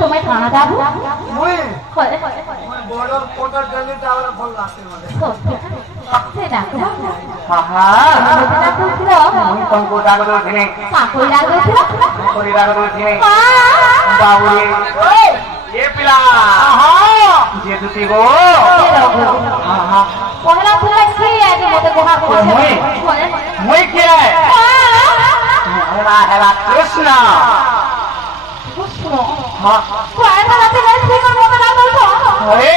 तुम्हें खाना दाबू मुई खोले बॉर्डर कोटर जल्दी जावला फल लागते माने से डाको हाहा मुझे डाको छिलो मुई तुमको डाको दो थिने काकोई डाको छिलो कोरी डाको दो थिने बाबूरे ये पिला हाहा जे दुती गो हाहा पहला फुला की है कि मते गोहा को मुई क्या है हला हला कृष्ण हाँ कोई वाला तो नहीं देखो मते ना तो अरे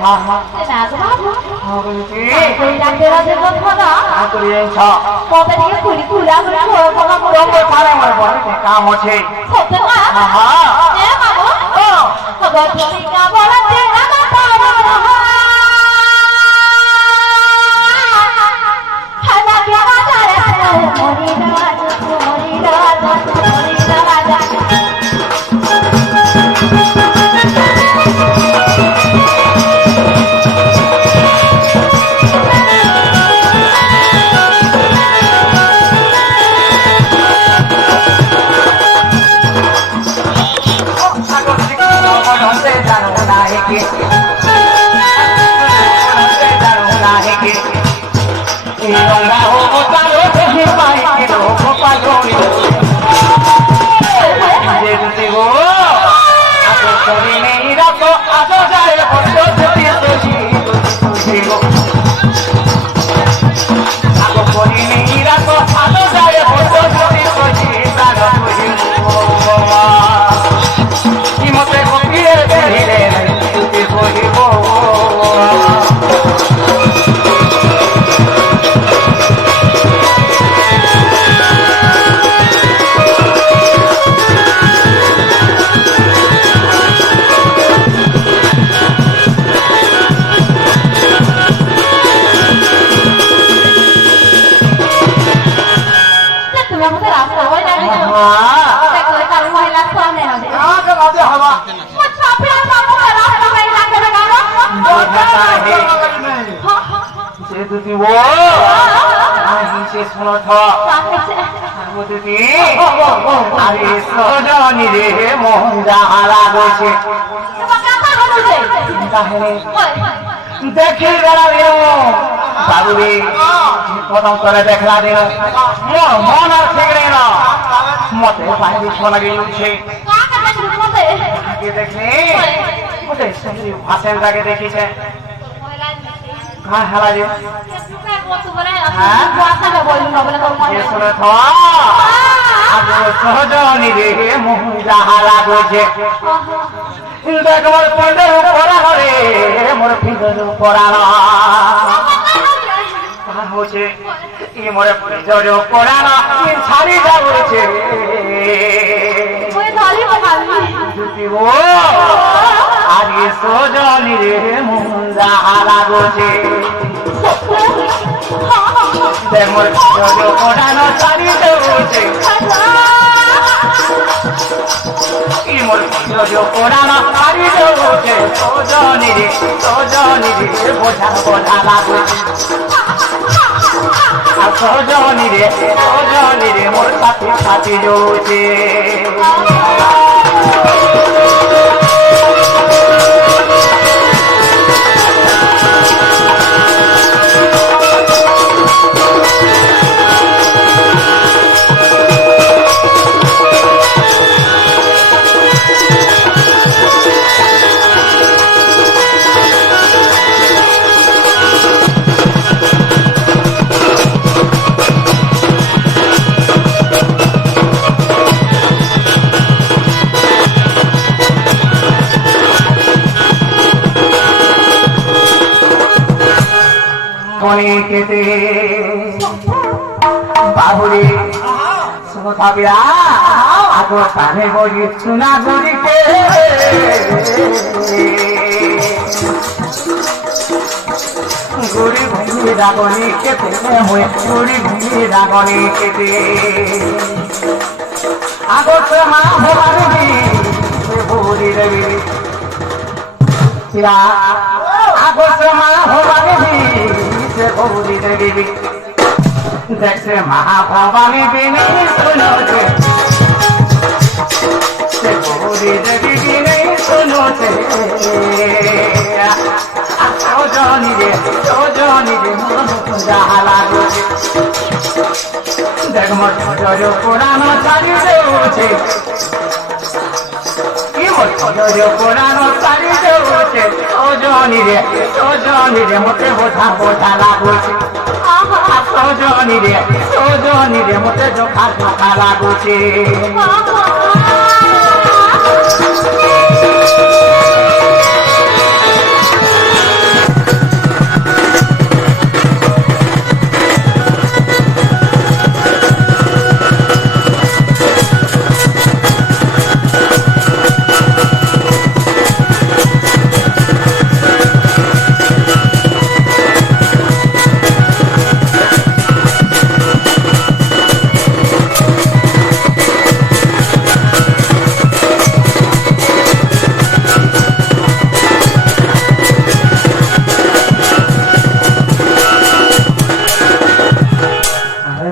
हाँ हाँ से ना तो बाबू हाँ बोलती कोई डाके राजे को थोड़ा हाँ तो ये इंचा मते नहीं कुली कुला कुला हो कोना को तुम को थाने मर बोले काम होचे होते ना हाँ ए बाबू खबर चली का बोला तेरा माता खाना क्या राजा रे मोरी राजा देखी बाबूरे प्रथम करे देखला दिन मोर मन और ठीक रहे ना मते पानी बिछो लगे उठे देखने मते सही भाषण जाके देखी छे हां हला जे ये सुनो तो आज सहजनी रे मोह जहाला गोजे देख मोर पंडे पड़ा रे मोर फिगर पड़ा होचे ई मोर फिगर पड़ा ना छाड़ी जाउछे ओए धाली बनाली जुती वो आज ये सहजनी रे मोह जहाला गोजे देख मोर फिगर पड़ा ना छाड़ी जाउछे मोर जो कोराना पारी जोचे सोजनी रे बोझा बोझा लागो आ सोजनी रे मोर साथी साथी जोचे কেটে বাহুরে সুমথাবিরা আগো কানে বলি সোনা গুড়িকে রাগনি কেটে হয়ে ঘুরি ঘুরি রাগনি কেটে আগত মা ভবানী ভুরি রবি আগত মা ভবানী ভুরি রবি দেখছে মা ভবানী বিনে শুনোছে ভুরি রবি বিনে শুনোছে সজনী রে মন যাহা লাগুছে দেখ মোর ছোটর পুরানো শাড়ি দেউছে কি মোর ছোটর পুরানো শাড়ি দেউছে সজনী রে মতে বোঝা বোঝা লাগুছে সজনী রে মতে জোখা জোখা লাগুছে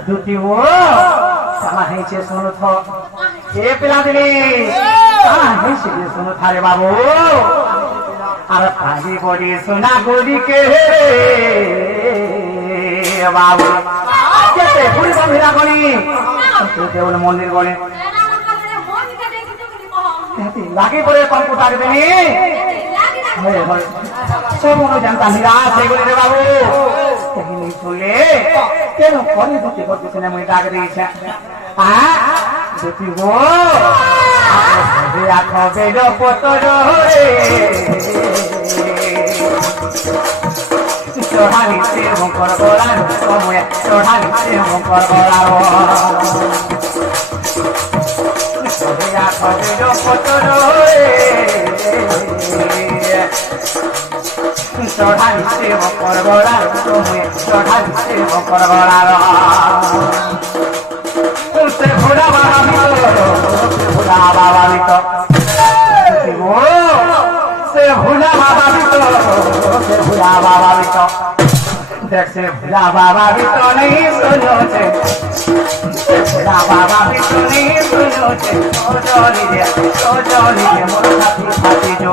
দুটি ও সামা হয়েছে শোনো থ এ পেলা দিলে সামা হয়েছে শোনো থারে বাবু আর পাহি গড়ি সোনা গড়িকে বাবু কেতে পুরি বন্ধুরা গণি দেউল মন্দির গণে লাগি করে কম্পিউটার বেনি সব মনে জানতাম নিরাশ হয়ে গেলি রে বাবু কাহিনী শুনলে কেন করে দুটি করতেছে না মুই ডাক দিয়েছে দুটি গো খবে পতর চড়ালিতে মকর গড়ার সময় চড়ালিতে মকর গড়ার খবে পতর চড়ালিতে মকর গড়ার সময় চড়ালিতে মকর গড়ার সে ভোলা বাবা সে ভোলা বাবা देख से भोला बाबा भी तो नहीं सुनो छे भोला बाबा भी तो नहीं सुनो छे ओ जोनी रे मोर साथी साथी जो